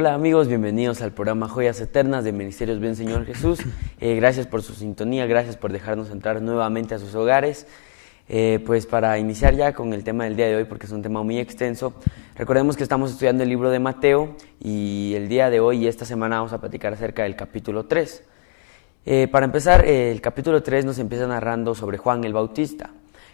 Hola amigos, bienvenidos al programa Joyas Eternas de Ministerios Bien Señor Jesús. Gracias por su sintonía, gracias por dejarnos entrar nuevamente a sus hogares. Pues para iniciar ya con el tema del día de hoy, porque es un tema muy extenso, recordemos que estamos estudiando el libro de Mateo y el día de hoy y esta semana vamos a platicar acerca del capítulo 3. Para empezar, el capítulo 3 nos empieza narrando sobre Juan el Bautista,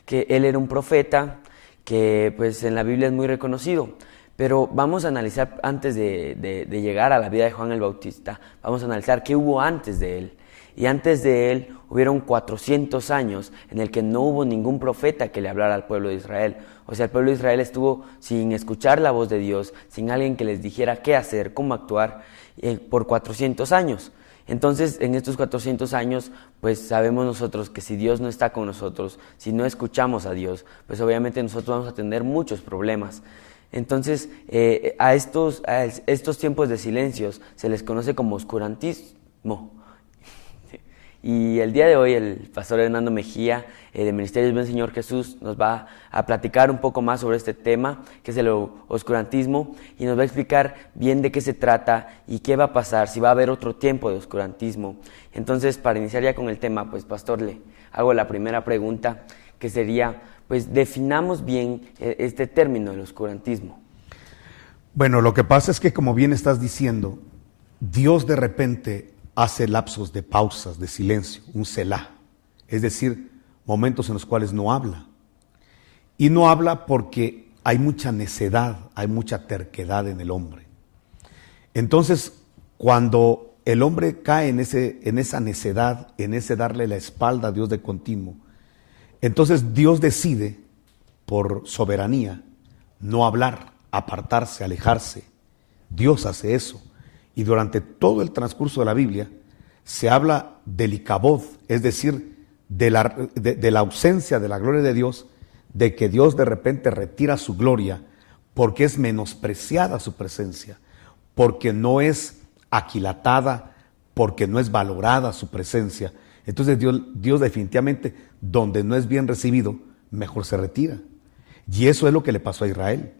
que él era un profeta que pues en la Biblia es muy reconocido. Pero vamos a analizar, antes de llegar a la vida de Juan el Bautista, vamos a analizar qué hubo antes de él. Y antes de él hubieron 400 años en el que no hubo ningún profeta que le hablara al pueblo de Israel. O sea, el pueblo de Israel estuvo sin escuchar la voz de Dios, sin alguien que les dijera qué hacer, cómo actuar, por 400 años. Entonces, en estos 400 años, pues sabemos nosotros que si Dios no está con nosotros, si no escuchamos a Dios, pues obviamente nosotros vamos a tener muchos problemas. Entonces, a estos tiempos de silencios se les conoce como oscurantismo. Y el día de hoy el pastor Hernando Mejía de Ministerios Bien Señor Jesús nos va a platicar un poco más sobre este tema, que es el oscurantismo, y nos va a explicar bien de qué se trata y qué va a pasar, si va a haber otro tiempo de oscurantismo. Entonces, para iniciar ya con el tema, pues pastor, le hago la primera pregunta, que sería, pues definamos bien este término del oscurantismo. Bueno, lo que pasa es que, como bien estás diciendo, Dios de repente hace lapsos de pausas, de silencio, un selá, es decir, momentos en los cuales no habla. Y no habla porque hay mucha necedad, hay mucha terquedad en el hombre. Entonces, cuando el hombre cae en esa necedad, en ese darle la espalda a Dios de continuo, entonces Dios decide, por soberanía, no hablar, apartarse, alejarse. Dios hace eso. Y durante todo el transcurso de la Biblia se habla del icabod, es decir, de la ausencia de la gloria de Dios, de que Dios de repente retira su gloria porque es menospreciada su presencia, porque no es aquilatada, porque no es valorada su presencia. Entonces Dios definitivamente, donde no es bien recibido, mejor se retira. Y eso es lo que le pasó a Israel.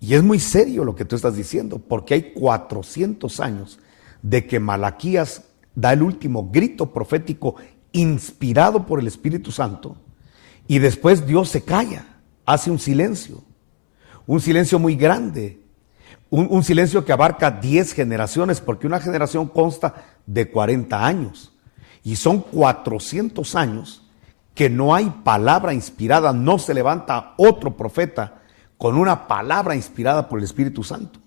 Y es muy serio lo que tú estás diciendo, porque hay 400 años de que Malaquías da el último grito profético inspirado por el Espíritu Santo, y después Dios se calla, hace un silencio muy grande, un silencio que abarca 10 generaciones, porque una generación consta de 40 años, y son 400 años que no hay palabra inspirada, no se levanta otro profeta con una palabra inspirada por el Espíritu Santo,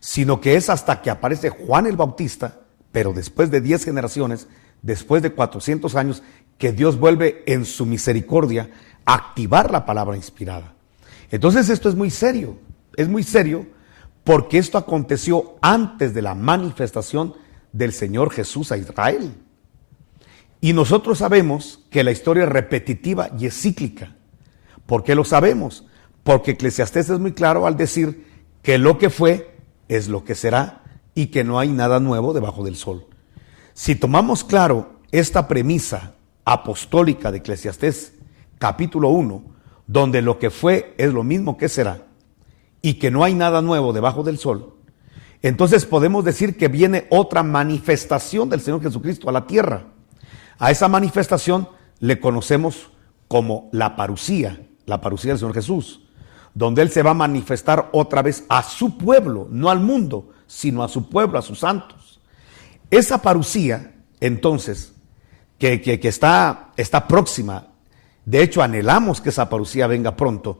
sino que es hasta que aparece Juan el Bautista, pero después de 10 generaciones, después de 400 años, que Dios vuelve en su misericordia a activar la palabra inspirada. Entonces esto es muy serio porque esto aconteció antes de la manifestación del Señor Jesús a Israel. Y nosotros sabemos que la historia es repetitiva y es cíclica. ¿Por qué lo sabemos? Porque Eclesiastés es muy claro al decir que lo que fue es lo que será y que no hay nada nuevo debajo del sol. Si tomamos claro esta premisa apostólica de Eclesiastés, capítulo 1, donde lo que fue es lo mismo que será y que no hay nada nuevo debajo del sol, entonces podemos decir que viene otra manifestación del Señor Jesucristo a la tierra. A esa manifestación le conocemos como la parusía del Señor Jesús, donde Él se va a manifestar otra vez a su pueblo, no al mundo, sino a su pueblo, a sus santos. Esa parusía, entonces, que está próxima, de hecho anhelamos que esa parusía venga pronto,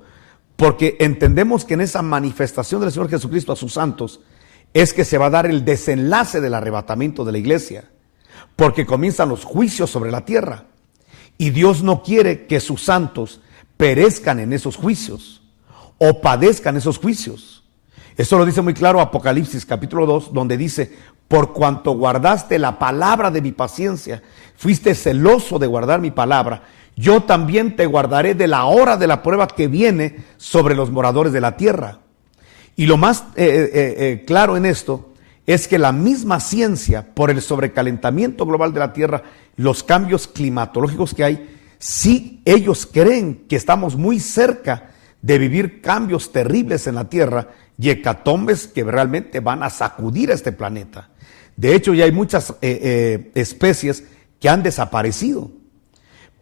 porque entendemos que en esa manifestación del Señor Jesucristo a sus santos es que se va a dar el desenlace del arrebatamiento de la iglesia, porque comienzan los juicios sobre la tierra, y Dios no quiere que sus santos perezcan en esos juicios o padezcan esos juicios. Esto lo dice muy claro Apocalipsis capítulo 2, donde dice: por cuanto guardaste la palabra de mi paciencia, fuiste celoso de guardar mi palabra, yo también te guardaré de la hora de la prueba que viene sobre los moradores de la tierra. Y lo más claro en esto es que la misma ciencia, por el sobrecalentamiento global de la tierra, los cambios climatológicos que hay, sí ellos creen que estamos muy cerca de vivir cambios terribles en la tierra y hecatombes que realmente van a sacudir a este planeta. De hecho, ya hay muchas especies que han desaparecido.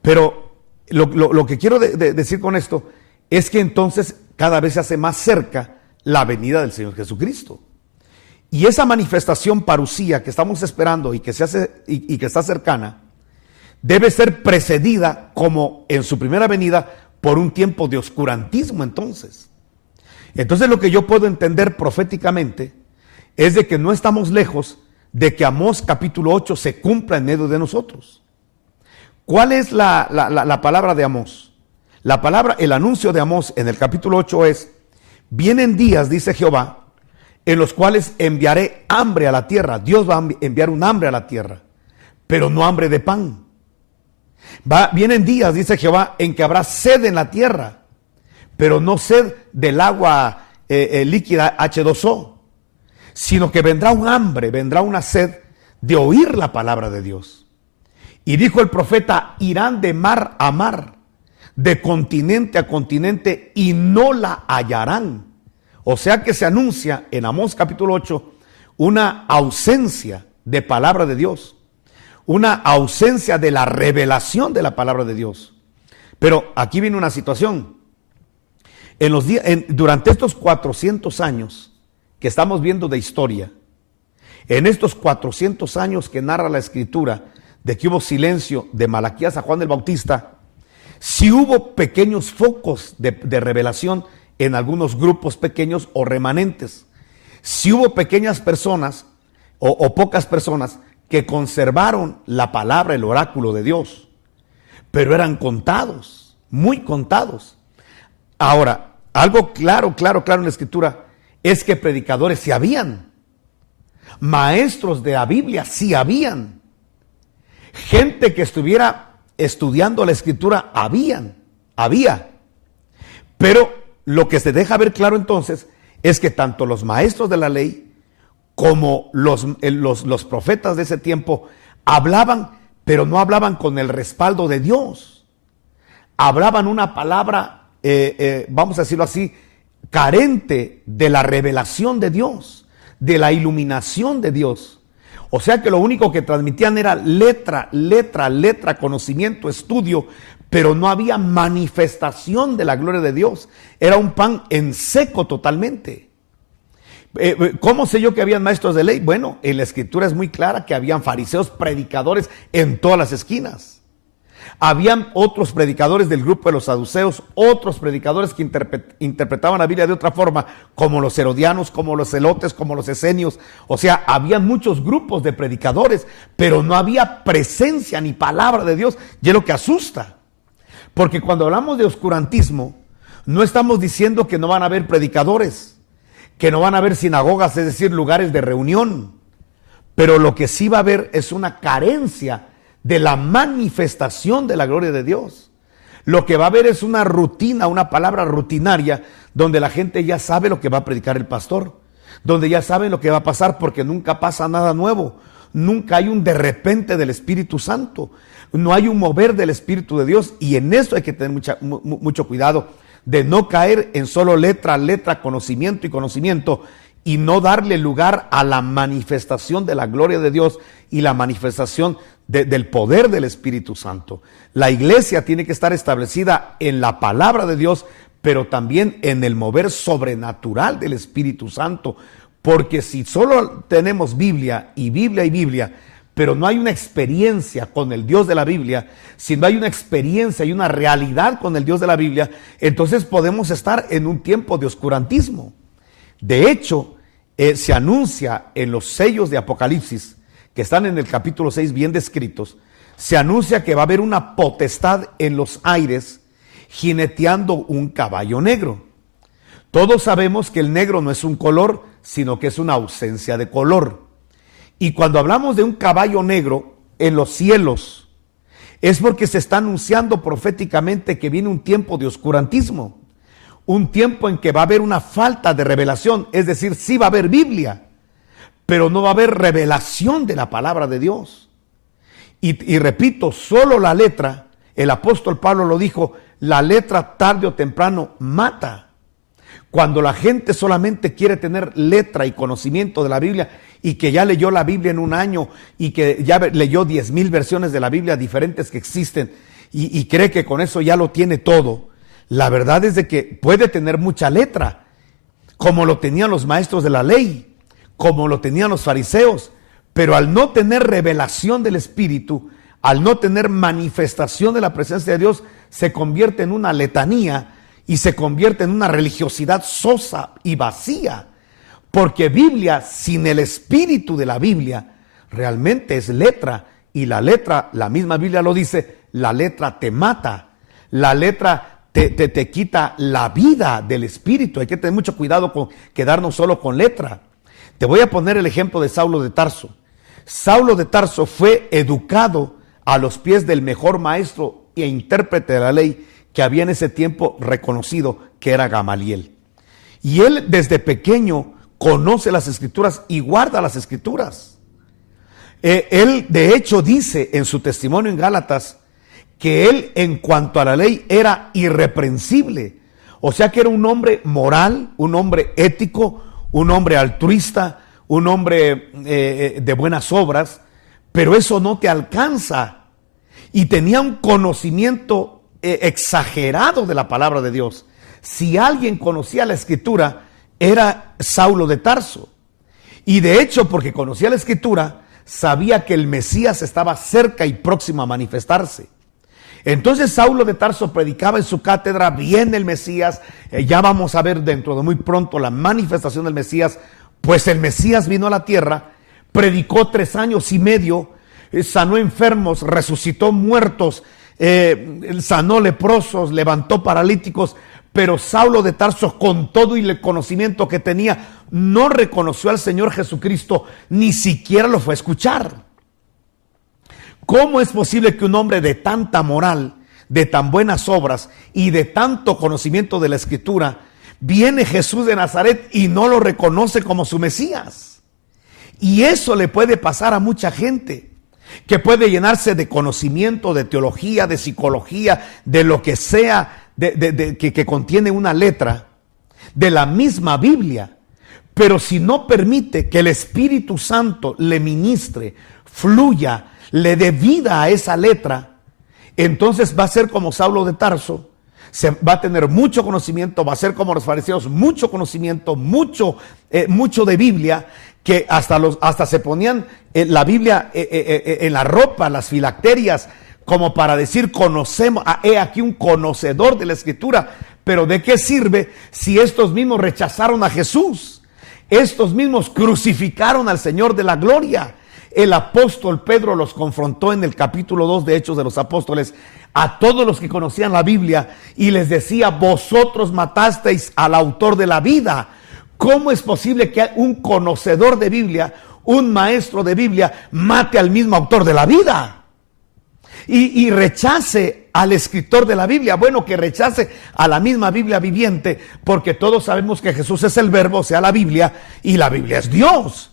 Pero lo que quiero decir con esto es que entonces cada vez se hace más cerca la venida del Señor Jesucristo. Y esa manifestación parusía que estamos esperando y que se hace y que está cercana, debe ser precedida, como en su primera venida, por un tiempo de oscurantismo entonces. Entonces lo que yo puedo entender proféticamente es de que no estamos lejos de que Amós capítulo 8 se cumpla en medio de nosotros. ¿Cuál es la palabra de Amós? La palabra, el anuncio de Amós en el capítulo 8 es: vienen días, dice Jehová, en los cuales enviaré hambre a la tierra. Dios va a enviar un hambre a la tierra, pero no hambre de pan. Vienen días, dice Jehová, en que habrá sed en la tierra, pero no sed del agua líquida H2O, sino que vendrá un hambre, vendrá una sed de oír la palabra de Dios. Y dijo el profeta: irán de mar a mar, de continente a continente, y no la hallarán. O sea que se anuncia en Amós capítulo 8 una ausencia de palabra de Dios, una ausencia de la revelación de la palabra de Dios. Pero aquí viene una situación. Durante estos 400 años que estamos viendo de historia, en estos 400 años que narra la Escritura, de que hubo silencio de Malaquías a Juan el Bautista, sí hubo pequeños focos de revelación en algunos grupos pequeños o remanentes. Sí hubo pequeñas personas o pocas personas que conservaron la palabra, el oráculo de Dios, pero eran contados, muy contados. Ahora, algo claro en la Escritura es que predicadores sí habían, maestros de la Biblia sí habían, gente que estuviera estudiando la Escritura había, pero lo que se deja ver claro entonces es que tanto los maestros de la ley como los profetas de ese tiempo hablaban, pero no hablaban con el respaldo de Dios. Hablaban una palabra, vamos a decirlo así, carente de la revelación de Dios, de la iluminación de Dios. O sea que lo único que transmitían era letra, conocimiento, estudio, pero no había manifestación de la gloria de Dios. Era un pan en seco totalmente. ¿Cómo sé yo que habían maestros de ley? Bueno, en la Escritura es muy clara que habían fariseos predicadores en todas las esquinas. Habían otros predicadores del grupo de los saduceos, otros predicadores que interpretaban la Biblia de otra forma, como los herodianos, como los celotes, como los esenios. O sea, habían muchos grupos de predicadores, pero no había presencia ni palabra de Dios. Y es lo que asusta. Porque cuando hablamos de oscurantismo, no estamos diciendo que no van a haber predicadores, que no van a haber sinagogas, es decir, lugares de reunión. Pero lo que sí va a haber es una carencia de la manifestación de la gloria de Dios. Lo que va a haber es una rutina, una palabra rutinaria, donde la gente ya sabe lo que va a predicar el pastor, donde ya saben lo que va a pasar, porque nunca pasa nada nuevo. Nunca hay un de repente del Espíritu Santo. No hay un mover del Espíritu de Dios, y en eso hay que tener mucho cuidado de no caer en solo letra, conocimiento, y no darle lugar a la manifestación de la gloria de Dios y la manifestación del poder del Espíritu Santo. La iglesia tiene que estar establecida en la palabra de Dios, pero también en el mover sobrenatural del Espíritu Santo, porque si solo tenemos Biblia, pero no hay una experiencia con el Dios de la Biblia, si no hay una experiencia y una realidad con el Dios de la Biblia, entonces podemos estar en un tiempo de oscurantismo. De hecho, se anuncia en los sellos de Apocalipsis, que están en el capítulo 6 bien descritos, se anuncia que va a haber una potestad en los aires jineteando un caballo negro. Todos sabemos que el negro no es un color, sino que es una ausencia de color. Y cuando hablamos de un caballo negro en los cielos, es porque se está anunciando proféticamente que viene un tiempo de oscurantismo, un tiempo en que va a haber una falta de revelación, es decir, sí va a haber Biblia, pero no va a haber revelación de la palabra de Dios. Y repito, solo la letra, el apóstol Pablo lo dijo, la letra tarde o temprano mata. Cuando la gente solamente quiere tener letra y conocimiento de la Biblia y que ya leyó la Biblia en un año y que ya leyó 10,000 versiones de la Biblia diferentes que existen y cree que con eso ya lo tiene todo, la verdad es de que puede tener mucha letra, como lo tenían los maestros de la ley, como lo tenían los fariseos, pero al no tener revelación del Espíritu, al no tener manifestación de la presencia de Dios, se convierte en una letanía y se convierte en una religiosidad sosa y vacía. Porque Biblia sin el espíritu de la Biblia realmente es letra. Y la letra, la misma Biblia lo dice, la letra te mata. La letra te quita la vida del espíritu. Hay que tener mucho cuidado con quedarnos solo con letra. Te voy a poner el ejemplo de Saulo de Tarso. Saulo de Tarso fue educado a los pies del mejor maestro e intérprete de la ley que había en ese tiempo reconocido, que era Gamaliel. Y él desde pequeño conoce las Escrituras y guarda las Escrituras. Él de hecho dice en su testimonio en Gálatas que él en cuanto a la ley era irreprensible. O sea que era un hombre moral, un hombre ético, un hombre altruista, un hombre de buenas obras, pero eso no te alcanza. Y tenía un conocimiento exagerado de la palabra de Dios. Si alguien conocía la Escritura, era Saulo de Tarso. Y de hecho, porque conocía la Escritura, sabía que el Mesías estaba cerca y próximo a manifestarse. Entonces Saulo de Tarso predicaba en su cátedra, viene el Mesías, ya vamos a ver dentro de muy pronto la manifestación del Mesías, pues el Mesías vino a la tierra, predicó 3 años y medio, sanó enfermos, resucitó muertos, sanó leprosos, levantó paralíticos, pero Saulo de Tarso, con todo y el conocimiento que tenía, no reconoció al Señor Jesucristo, ni siquiera lo fue a escuchar. ¿Cómo es posible que un hombre de tanta moral, de tan buenas obras y de tanto conocimiento de la Escritura, viene Jesús de Nazaret y no lo reconoce como su Mesías? Y eso le puede pasar a mucha gente, que puede llenarse de conocimiento, de teología, de psicología, de lo que sea, que contiene una letra de la misma Biblia, pero si no permite que el Espíritu Santo le ministre, fluya, le dé vida a esa letra, entonces va a ser como Saulo de Tarso, va a tener mucho conocimiento, va a ser como los fariseos, mucho conocimiento, mucho de Biblia, que hasta se ponían la Biblia en la ropa, las filacterias, como para decir, conocemos, he aquí un conocedor de la Escritura. Pero ¿de qué sirve si estos mismos rechazaron a Jesús? Estos mismos crucificaron al Señor de la gloria. El apóstol Pedro los confrontó en el capítulo 2 de Hechos de los Apóstoles a todos los que conocían la Biblia y les decía, vosotros matasteis al autor de la vida. ¿Cómo es posible que un conocedor de Biblia, un maestro de Biblia, mate al mismo autor de la vida? Y rechace al escritor de la Biblia. Bueno, que rechace a la misma Biblia viviente, porque todos sabemos que Jesús es el verbo, o sea, la Biblia, y la Biblia es Dios.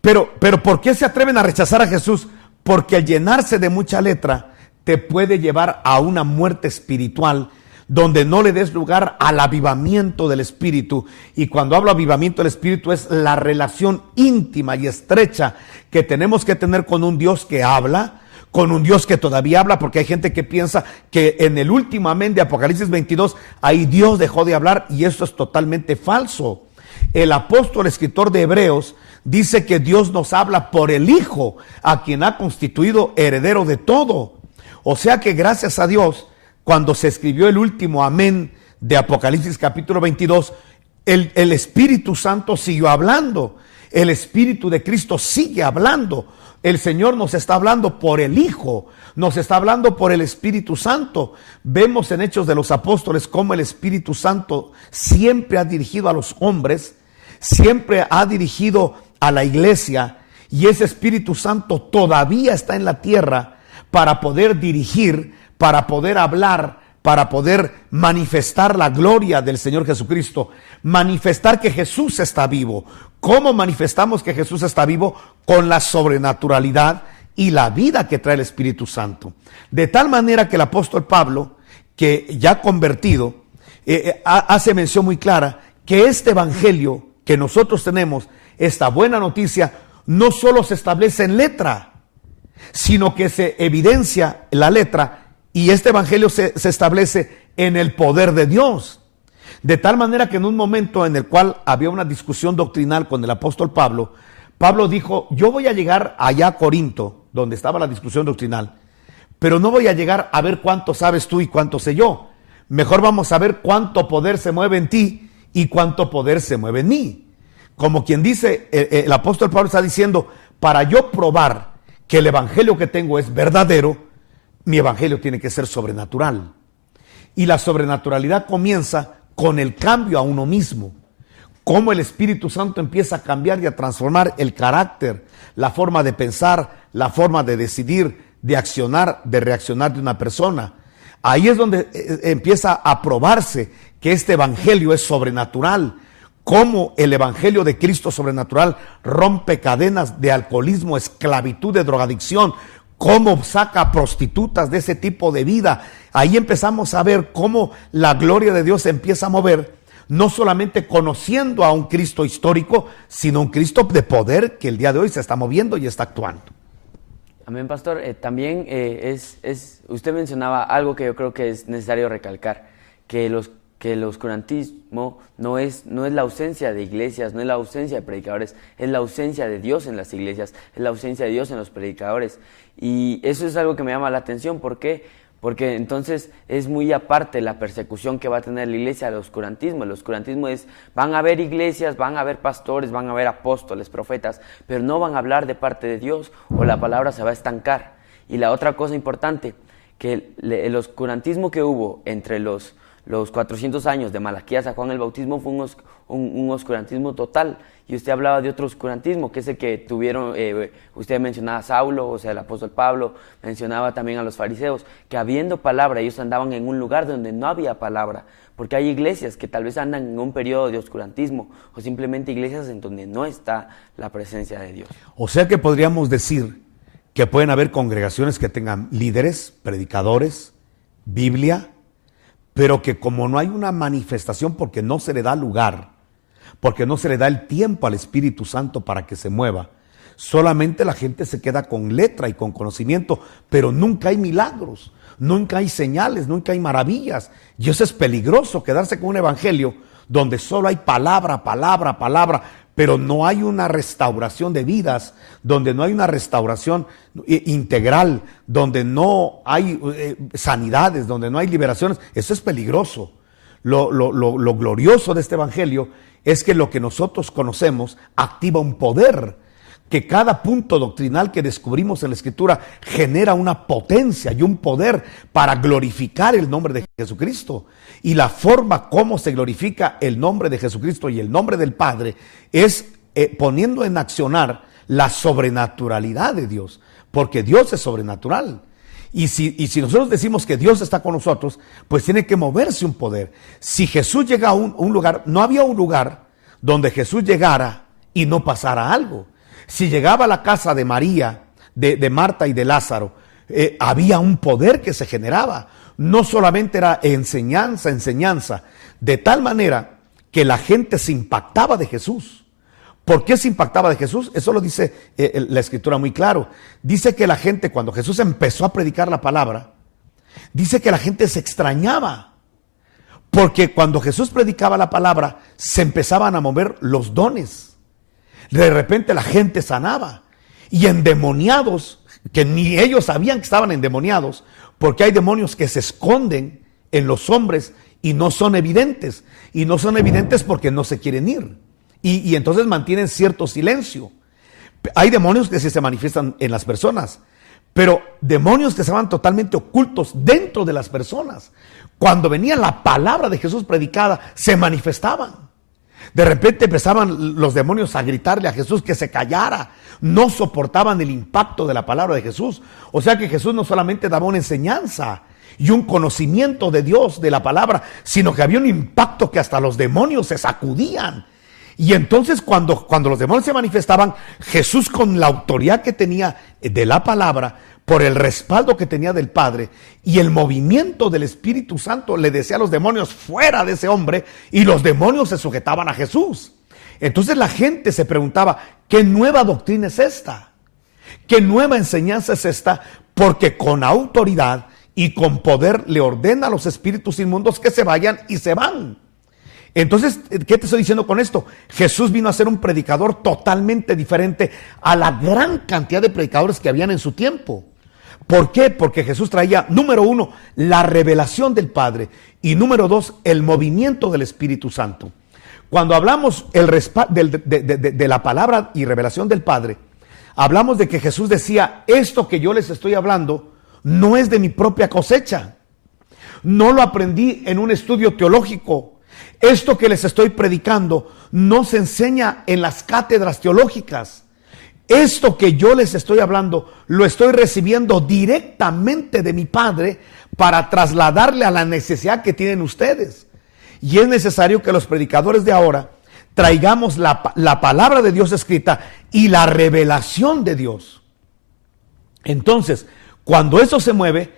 Pero ¿por qué se atreven a rechazar a Jesús? Porque al llenarse de mucha letra, te puede llevar a una muerte espiritual, donde no le des lugar al avivamiento del Espíritu. Y cuando hablo avivamiento del Espíritu, es la relación íntima y estrecha que tenemos que tener con un Dios que habla, con un Dios que todavía habla, porque hay gente que piensa que en el último amén de Apocalipsis 22, ahí Dios dejó de hablar, y esto es totalmente falso. El apóstol escritor de Hebreos dice que Dios nos habla por el Hijo, a quien ha constituido heredero de todo. O sea que gracias a Dios, cuando se escribió el último amén de Apocalipsis capítulo 22, el Espíritu Santo siguió hablando, el Espíritu de Cristo sigue hablando. El Señor nos está hablando por el Hijo, nos está hablando por el Espíritu Santo. Vemos en Hechos de los Apóstoles cómo el Espíritu Santo siempre ha dirigido a los hombres, siempre ha dirigido a la iglesia, y ese Espíritu Santo todavía está en la tierra para poder dirigir, para poder hablar, para poder manifestar la gloria del Señor Jesucristo, manifestar que Jesús está vivo. ¿Cómo manifestamos que Jesús está vivo? Con la sobrenaturalidad y la vida que trae el Espíritu Santo. De tal manera que el apóstol Pablo, que ya convertido, hace mención muy clara que este evangelio que nosotros tenemos, esta buena noticia, no solo se establece en letra, sino que se evidencia la letra, y este evangelio se establece en el poder de Dios. De tal manera que en un momento en el cual había una discusión doctrinal con el apóstol Pablo, Pablo dijo: yo voy a llegar allá a Corinto, donde estaba la discusión doctrinal, pero no voy a llegar a ver cuánto sabes tú y cuánto sé yo. Mejor vamos a ver cuánto poder se mueve en ti y cuánto poder se mueve en mí. Como quien dice, el apóstol Pablo está diciendo: para yo probar que el evangelio que tengo es verdadero, mi evangelio tiene que ser sobrenatural. Y la sobrenaturalidad comienza con el cambio a uno mismo. Cómo el Espíritu Santo empieza a cambiar y a transformar el carácter, la forma de pensar, la forma de decidir, de accionar, de reaccionar de una persona. Ahí es donde empieza a probarse que este evangelio es sobrenatural. Cómo el evangelio de Cristo sobrenatural rompe cadenas de alcoholismo, esclavitud, de drogadicción. Cómo saca a prostitutas de ese tipo de vida. Ahí empezamos a ver cómo la gloria de Dios se empieza a mover, no solamente conociendo a un Cristo histórico, sino un Cristo de poder que el día de hoy se está moviendo y está actuando. Amén, pastor. También usted mencionaba algo que yo creo que es necesario recalcar, que el oscurantismo no es la ausencia de iglesias, no es la ausencia de predicadores, es la ausencia de Dios en las iglesias, es la ausencia de Dios en los predicadores. Y eso es algo que me llama la atención. ¿Por qué? Porque entonces es muy aparte la persecución que va a tener la iglesia al oscurantismo. El oscurantismo es: van a haber iglesias, van a haber pastores, van a haber apóstoles, profetas, pero no van a hablar de parte de Dios, o la palabra se va a estancar. Y la otra cosa importante, que el oscurantismo que hubo entre los 400 años de Malaquías a Juan el Bautismo fue un oscurantismo total. Y usted hablaba de otro oscurantismo, que es el que tuvieron, usted mencionaba a Saulo, o sea, el apóstol Pablo, mencionaba también a los fariseos, que habiendo palabra, ellos andaban en un lugar donde no había palabra, porque hay iglesias que tal vez andan en un periodo de oscurantismo, o simplemente iglesias en donde no está la presencia de Dios. O sea que podríamos decir que pueden haber congregaciones que tengan líderes, predicadores, Biblia, pero que como no hay una manifestación, porque no se le da lugar, porque no se le da el tiempo al Espíritu Santo para que se mueva, solamente la gente se queda con letra y con conocimiento, pero nunca hay milagros, nunca hay señales, nunca hay maravillas. Y eso es peligroso, quedarse con un evangelio donde solo hay palabra, palabra, palabra, pero no hay una restauración de vidas, donde no hay una restauración integral, donde no hay sanidades, donde no hay liberaciones. Eso es peligroso. Lo glorioso de este evangelio es que lo que nosotros conocemos activa un poder, que cada punto doctrinal que descubrimos en la Escritura genera una potencia y un poder para glorificar el nombre de Jesucristo. Y la forma como se glorifica el nombre de Jesucristo y el nombre del Padre es poniendo en accionar la sobrenaturalidad de Dios, porque Dios es sobrenatural. Y si nosotros decimos que Dios está con nosotros, pues tiene que moverse un poder. Si Jesús llega a un lugar, no había un lugar donde Jesús llegara y no pasara algo. Si llegaba a la casa de María, de Marta y de Lázaro, había un poder que se generaba. No solamente era enseñanza, de tal manera que la gente se impactaba de Jesús. ¿Por qué se impactaba de Jesús? Eso lo dice la Escritura muy claro. Dice que la gente, cuando Jesús empezó a predicar la palabra, dice que la gente se extrañaba. Porque cuando Jesús predicaba la palabra, se empezaban a mover los dones. De repente la gente sanaba. Y endemoniados, que ni ellos sabían que estaban endemoniados, porque hay demonios que se esconden en los hombres y no son evidentes. Y no son evidentes porque no se quieren ir. Y entonces mantienen cierto silencio. Hay demonios que sí se manifiestan en las personas, pero demonios que se van totalmente ocultos dentro de las personas. Cuando venía la palabra de Jesús predicada, se manifestaban. De repente empezaban los demonios a gritarle a Jesús que se callara. No soportaban el impacto de la palabra de Jesús. O sea que Jesús no solamente daba una enseñanza y un conocimiento de Dios, de la palabra, sino que había un impacto que hasta los demonios se sacudían. Y entonces cuando los demonios se manifestaban, Jesús, con la autoridad que tenía de la palabra, por el respaldo que tenía del Padre y el movimiento del Espíritu Santo, le decía a los demonios fuera de ese hombre, y los demonios se sujetaban a Jesús. Entonces la gente se preguntaba, ¿qué nueva doctrina es esta? ¿Qué nueva enseñanza es esta? Porque con autoridad y con poder le ordena a los espíritus inmundos que se vayan, y se van. Entonces, ¿qué te estoy diciendo con esto? Jesús vino a ser un predicador totalmente diferente a la gran cantidad de predicadores que habían en su tiempo. ¿Por qué? Porque Jesús traía, número 1, la revelación del Padre, y número 2, el movimiento del Espíritu Santo. Cuando hablamos de la palabra y revelación del Padre, hablamos de que Jesús decía, esto que yo les estoy hablando no es de mi propia cosecha. No lo aprendí en un estudio teológico. Esto que les estoy predicando no se enseña en las cátedras teológicas. Esto que yo les estoy hablando lo estoy recibiendo directamente de mi Padre para trasladarle a la necesidad que tienen ustedes. Y es necesario que los predicadores de ahora traigamos la palabra de Dios escrita y la revelación de Dios. Entonces, cuando eso se mueve,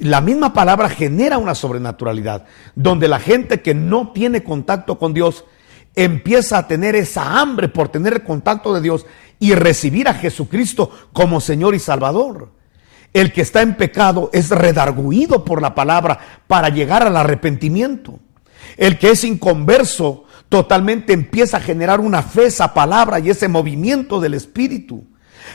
la misma palabra genera una sobrenaturalidad, donde la gente que no tiene contacto con Dios empieza a tener esa hambre por tener el contacto de Dios y recibir a Jesucristo como Señor y Salvador. El que está en pecado es redarguido por la palabra para llegar al arrepentimiento. El que es inconverso totalmente empieza a generar una fe, esa palabra y ese movimiento del Espíritu.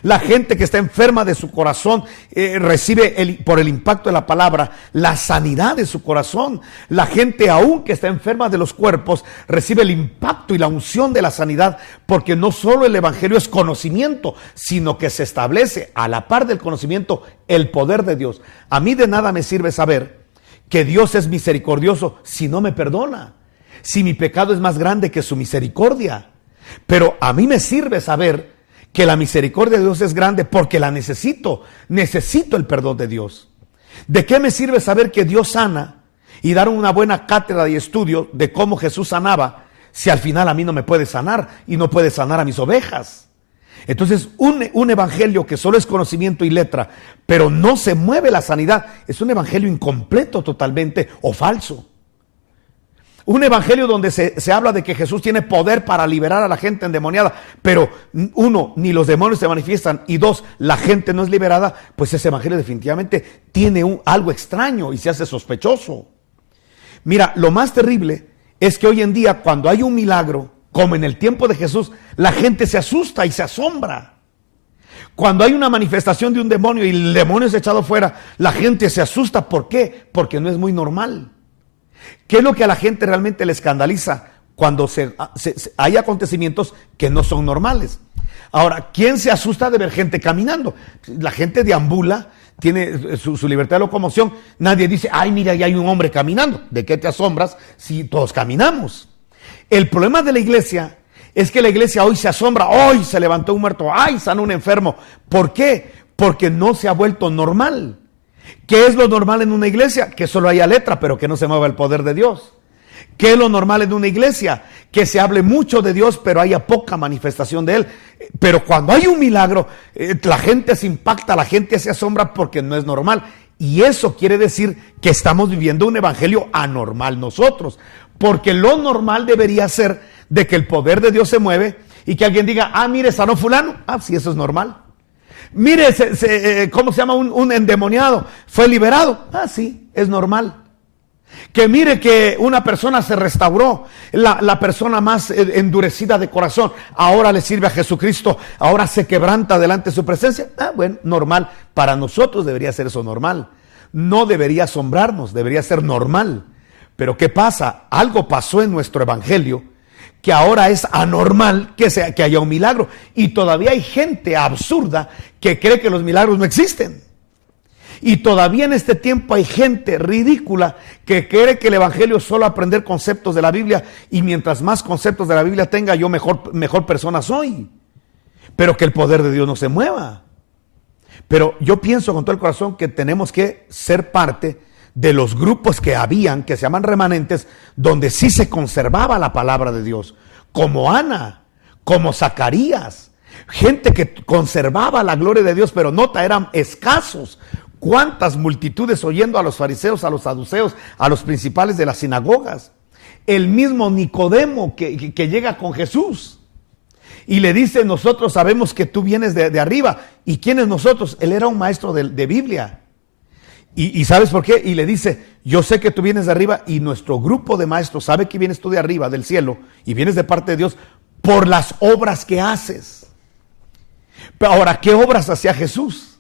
La gente que está enferma de su corazón recibe por el impacto de la palabra la sanidad de su corazón. La gente aún que está enferma de los cuerpos recibe el impacto y la unción de la sanidad, porque no solo el evangelio es conocimiento, sino que se establece a la par del conocimiento el poder de Dios. A mí de nada me sirve saber que Dios es misericordioso si no me perdona, si mi pecado es más grande que su misericordia. Pero a mí me sirve saber que la misericordia de Dios es grande porque la necesito el perdón de Dios. ¿De qué me sirve saber que Dios sana y dar una buena cátedra y estudio de cómo Jesús sanaba, si al final a mí no me puede sanar y no puede sanar a mis ovejas? Entonces, un evangelio que solo es conocimiento y letra, pero no se mueve la sanidad, es un evangelio incompleto totalmente o falso. Un evangelio donde se habla de que Jesús tiene poder para liberar a la gente endemoniada, pero 1, ni los demonios se manifiestan, y 2, la gente no es liberada, pues ese evangelio definitivamente tiene algo extraño y se hace sospechoso. Mira, lo más terrible es que hoy en día, cuando hay un milagro, como en el tiempo de Jesús, la gente se asusta y se asombra. Cuando hay una manifestación de un demonio y el demonio es echado fuera, la gente se asusta. ¿Por qué? Porque no es muy normal. ¿Qué es lo que a la gente realmente le escandaliza? Cuando hay acontecimientos que no son normales. Ahora, ¿quién se asusta de ver gente caminando? La gente deambula, tiene su libertad de locomoción. Nadie dice, ay, mira, ya hay un hombre caminando. ¿De qué te asombras si todos caminamos? El problema de la iglesia es que la iglesia hoy se asombra. Hoy se levantó un muerto, ay, sanó un enfermo. ¿Por qué? Porque no se ha vuelto normal. ¿Qué es lo normal en una iglesia? Que solo haya letra, pero que no se mueva el poder de Dios. ¿Qué es lo normal en una iglesia? Que se hable mucho de Dios, pero haya poca manifestación de Él. Pero cuando hay un milagro, la gente se impacta, la gente se asombra porque no es normal. Y eso quiere decir que estamos viviendo un evangelio anormal nosotros. Porque lo normal debería ser de que el poder de Dios se mueve y que alguien diga, ah, mire, sanó fulano. Ah, sí, eso es normal. Mire, ¿cómo se llama? Un endemoniado fue liberado. Ah, sí, es normal. Que mire que una persona se restauró, la persona más endurecida de corazón, ahora le sirve a Jesucristo, ahora se quebranta delante de su presencia. Ah, bueno, normal. Para nosotros debería ser eso normal. No debería asombrarnos, debería ser normal. Pero ¿qué pasa? Algo pasó en nuestro evangelio que ahora es anormal que haya un milagro. Y todavía hay gente absurda que cree que los milagros no existen. Y todavía en este tiempo hay gente ridícula que cree que el evangelio es solo aprender conceptos de la Biblia, y mientras más conceptos de la Biblia tenga, yo mejor persona soy. Pero que el poder de Dios no se mueva. Pero yo pienso con todo el corazón que tenemos que ser parte de los grupos que se llaman remanentes, donde sí se conservaba la palabra de Dios, como Ana, como Zacarías, Gente que conservaba la gloria de Dios, pero nota, eran escasos. ¿Cuántas multitudes oyendo a los fariseos, a los saduceos, a los principales de las sinagogas? El mismo Nicodemo que llega con Jesús y le dice, nosotros sabemos que tú vienes de arriba. ¿Y quién es nosotros? Él era un maestro de Biblia. ¿Y sabes por qué? Y le dice, yo sé que tú vienes de arriba y nuestro grupo de maestros sabe que vienes tú de arriba, del cielo, y vienes de parte de Dios por las obras que haces. Pero ahora, ¿qué obras hacía Jesús?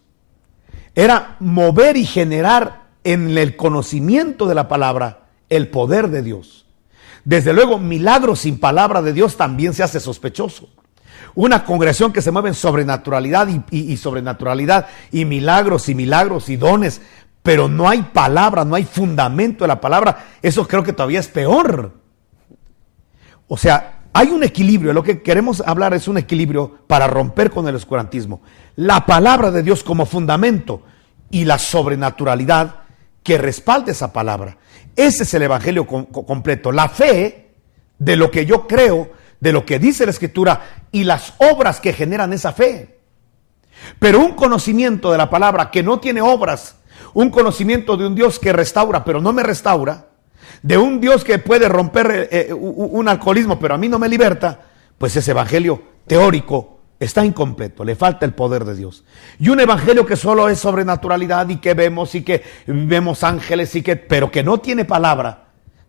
Era mover y generar en el conocimiento de la palabra el poder de Dios. Desde luego, milagros sin palabra de Dios también se hace sospechoso. Una congregación que se mueve en sobrenaturalidad y sobrenaturalidad y milagros y dones, pero no hay palabra, no hay fundamento de la palabra, eso creo que todavía es peor. O sea, hay un equilibrio, lo que queremos hablar es un equilibrio para romper con el oscurantismo. La palabra de Dios como fundamento y la sobrenaturalidad que respalde esa palabra. Ese es el evangelio completo, la fe de lo que yo creo, de lo que dice la Escritura y las obras que generan esa fe. Pero un conocimiento de la palabra que no tiene obras, un conocimiento de un Dios que restaura pero no me restaura, de un Dios que puede romper un alcoholismo pero a mí no me liberta, pues ese evangelio teórico está incompleto, le falta el poder de Dios. Y un evangelio que solo es sobrenaturalidad y que vemos ángeles pero que no tiene palabra,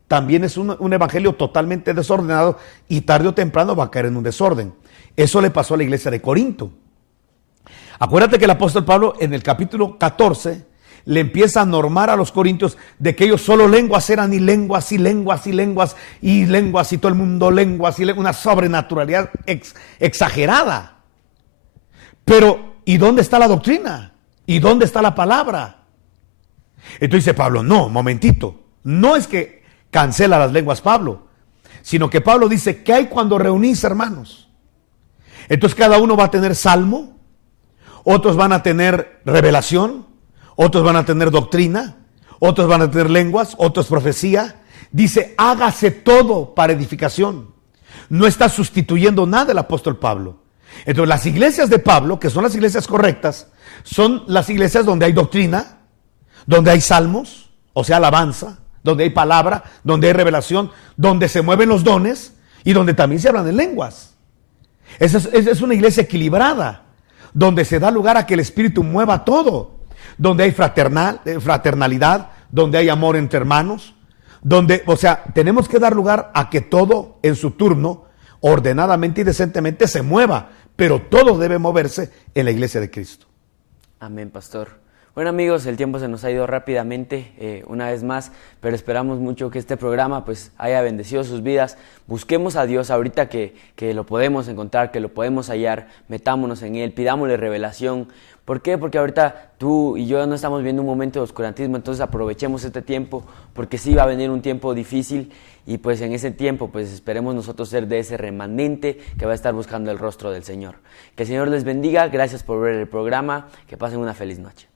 también es un evangelio totalmente desordenado y tarde o temprano va a caer en un desorden. Eso le pasó a la iglesia de Corinto. Acuérdate que el apóstol Pablo en el capítulo 14 le empieza a normar a los corintios de que ellos solo lenguas eran y lenguas y todo el mundo lenguas y una sobrenaturalidad exagerada. Pero, ¿y dónde está la doctrina? ¿Y dónde está la palabra? Entonces dice Pablo, no, momentito, no es que cancela las lenguas Pablo, sino que Pablo dice, ¿qué hay cuando reunís hermanos? Entonces cada uno va a tener salmo, otros van a tener revelación, otros van a tener doctrina, otros van a tener lenguas, otros profecía. Dice, hágase todo para edificación. No está sustituyendo nada el apóstol Pablo. Entonces las iglesias de Pablo, que son las iglesias correctas, son las iglesias donde hay doctrina, donde hay salmos, o sea, alabanza, donde hay palabra, donde hay revelación, donde se mueven los dones y donde también se hablan en lenguas. Esa es una iglesia equilibrada, donde se da lugar a que el Espíritu mueva todo, donde hay fraternalidad, donde hay amor entre hermanos, tenemos que dar lugar a que todo en su turno, ordenadamente y decentemente se mueva, pero todo debe moverse en la iglesia de Cristo. Amén, pastor. Bueno, amigos, el tiempo se nos ha ido rápidamente una vez más, pero esperamos mucho que este programa pues haya bendecido sus vidas. Busquemos a Dios ahorita que lo podemos encontrar, que lo podemos hallar, metámonos en Él, pidámosle revelación. ¿Por qué? Porque ahorita tú y yo no estamos viviendo un momento de oscurantismo, entonces aprovechemos este tiempo, porque sí va a venir un tiempo difícil y pues en ese tiempo pues esperemos nosotros ser de ese remanente que va a estar buscando el rostro del Señor. Que el Señor les bendiga, gracias por ver el programa, que pasen una feliz noche.